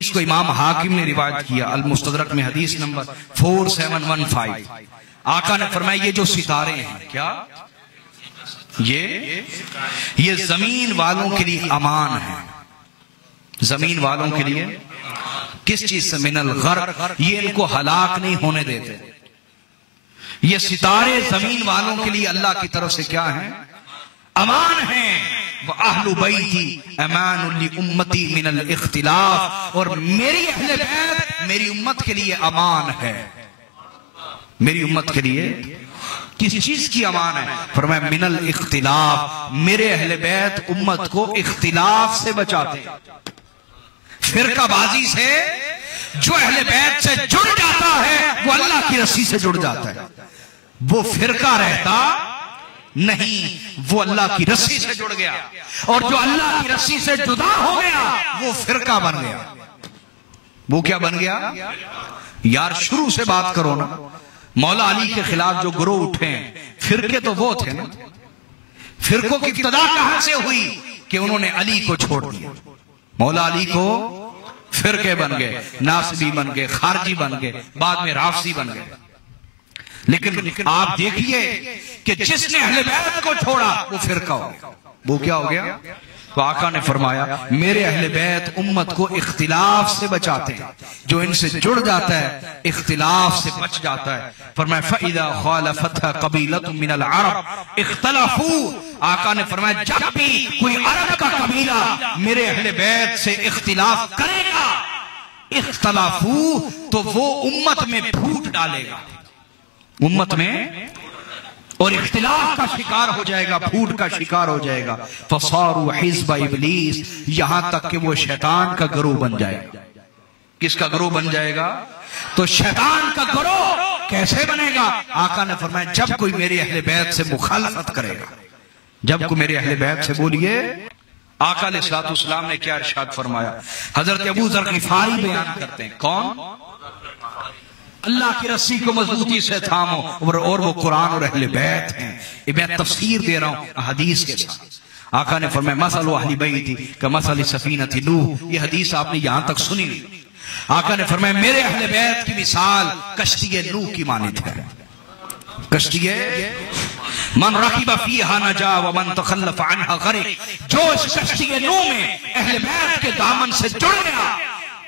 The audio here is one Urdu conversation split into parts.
اس کو امام حاکم نے روایت کیا المستدرک میں حدیث نمبر 4715. آقا نے فرمایا یہ جو ستارے ہیں کیا یہ زمین والوں کے لیے امان ہے. زمین والوں کے لیے کس چیز سے؟ من الغرق. یہ ان کو ہلاک نہیں ہونے دیتے. یہ ستارے زمین والوں کے لیے اللہ کی طرف سے کیا ہیں؟ امان ہیں. وَأَهْلُ بَيْتِ أَمَانٌ لِأُمَّتِي مِنَ الْإِخْتِلَافِ. اور میری اہل بیت میری امت کے لیے امان ہے. میری امت کے لیے کسی چیز کی امان ہے؟ فرمایا من الاختلاف. میرے اہل بیت امت کو اختلاف سے بچاتے ہیں، فرقہ بازی سے. جو اہل بیت سے جڑ جاتا ہے وہ اللہ کی رسی سے جڑ جاتا ہے، وہ فرقہ رہتا نہیں، وہ اللہ کی رسی سے جڑ گیا. اور جو اللہ کی رسی سے جدا ہو گیا وہ فرقہ بن گیا. وہ کیا بن گیا؟ یار شروع سے بات کرو نا. مولا علی کے خلاف جو گروہ اٹھے ہیں فرقے تو وہ تھے نا. فرقوں کی ابتدا کہاں سے ہوئی؟ کہ انہوں نے علی کو چھوڑ دیا. مولا علی کو فرقے بن گئے، ناصبی بن گئے، خارجی بن گئے، بعد میں رافضی بن گئے. لیکن آپ دیکھیے کہ جس نے اہل بیت کو چھوڑا وہ فرقہ ہو گیا. وہ کیا ہو گیا؟ تو آقا نے فرمایا میرے اہل بیت امت کو اختلاف سے بچاتے ہیں. جو ان سے جڑ جاتا ہے اختلاف سے بچ جاتا ہے. فرمایا فَإِذَا خَالَفَتْهَا قَبِيلَةٌ مِّنَ الْعَرَبِ اخْتَلَفُوا. آقا نے فرمایا جب بھی کوئی عرب کا قبیلہ میرے اہل بیت سے اختلاف کرے گا اختلافو تو وہ امت میں پھوٹ ڈالے گا، امت میں، اور اختلاف کا شکار ہو جائے گا، پھوٹ کا شکار ہو جائے گا. فَصَارُوا حِزْبَ ابلیس. یہاں تک کہ وہ شیطان کا گروہ بن جائے گا. کس کا گروہ بن جائے گا؟ تو شیطان کا گروہ کیسے بنے گا؟ آقا نے فرمایا جب کوئی میرے اہل بیت سے مخالفت کرے گا. جب کوئی میرے اہل بیت سے بولیے. آقا علیہ السلام نے کیا ارشاد فرمایا؟ حضرت ابو ذر غفاری بیان کرتے ہیں. کون؟ اللہ کی رسی کو مضبوطی سے تھامو. اور وہ قرآن اور اہل بیت ہیں. میں تفسیر دے رہا ہوں حدیث کے ساتھ. آقا نے فرمایا مثل اہل بیتی کمثل سفینۃ نوح. یہ حدیث آپ نے یہاں تک سنی. آقا نے فرمایا میرے اہل بیت کی مثال کشتی نوح کی مانند ہے. کشتی من رکب فیہا نجا ومن تخلف عنہا غرق. جو اس کشتی نوح میں اہل بیت کے دامن سے جڑ گیا،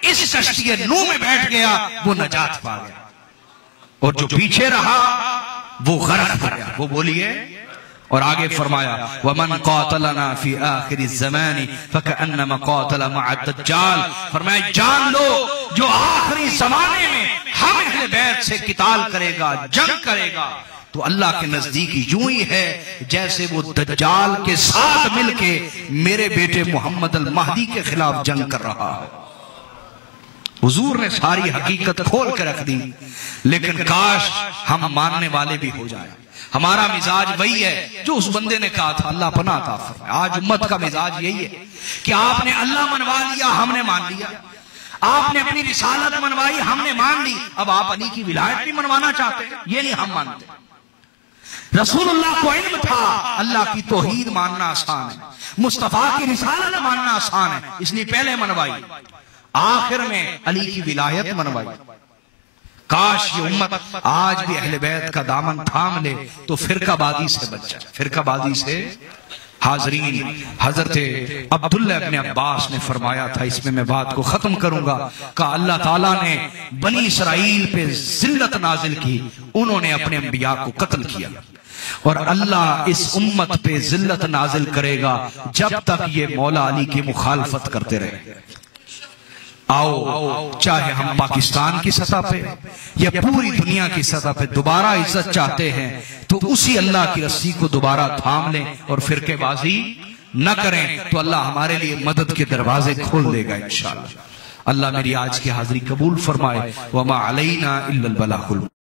اس کشتی نوح میں بیٹھ گیا، وہ نجات پا گیا. اور جو پیچھے رہا وہ غرق ہو گیا. وہ بولیے. اور آگے فرمایا وَمَنْ قَاتَلَنَا فِي آخِرِ الزَّمَانِ فَكَأَنَّمَا قَاتَلَ مَعَ الدَّجَّالِ. فرمایا جان لو جو آخری زمانے میں ہم اہل بیت سے قتال کرے گا، جنگ کرے گا، تو اللہ کے نزدیک یوں ہی ہے جیسے وہ دجال کے ساتھ مل کے میرے بیٹے محمد المہدی کے خلاف جنگ کر رہا ہے. حضور نے ساری حقیقت کھول کے رکھ دی. لیکن کاش ہم ماننے والے بھی ہو جائیں. ہمارا مزاج وہی ہے جو اس بندے نے کہا تھا. اللہ پناہ عطا فرمائے. آج امت کا مزاج یہی ہے کہ آپ نے اللہ منوا لیا، ہم نے مان لیا. آپ نے اپنی رسالت منوائی، ہم نے مان لی. اب آپ علی کی ولایت بھی منوانا چاہتے ہیں. یہ نہیں ہم مانتے. رسول اللہ کو علم تھا اللہ کی توحید ماننا آسان ہے، مصطفیٰ کی رسالت ماننا آسان ہے، اس لیے پہلے منوائی، آخر میں علی کی ولایت منوائی. کاش یہ امت آج بھی اہل بیت کا دامن تھام لے تو فرقہ بازی سے بچ جائے. فرقہ بازی سے. حاضرین، حضرت عبداللہ ابن عباس نے فرمایا تھا، اس میں بات کو ختم کروں گا، کہ اللہ تعالیٰ نے بنی اسرائیل پہ ذلت نازل کی، انہوں نے اپنے انبیاء کو قتل کیا. اور اللہ اس امت پہ ذلت نازل کرے گا جب تک یہ مولا علی کی مخالفت کرتے رہے. آؤ چاہے ہم پاکستان کی سطح پہ یا پوری دنیا کی سطح پہ دوبارہ عزت چاہتے ہیں تو اسی اللہ کی رسی کو دوبارہ تھام لیں اور فرقے بازی نہ کریں تو اللہ ہمارے لیے مدد کے دروازے کھول دے گا انشاءاللہ. اللہ میری آج کی حاضری قبول فرمائے. وما علینا الا البلاغ.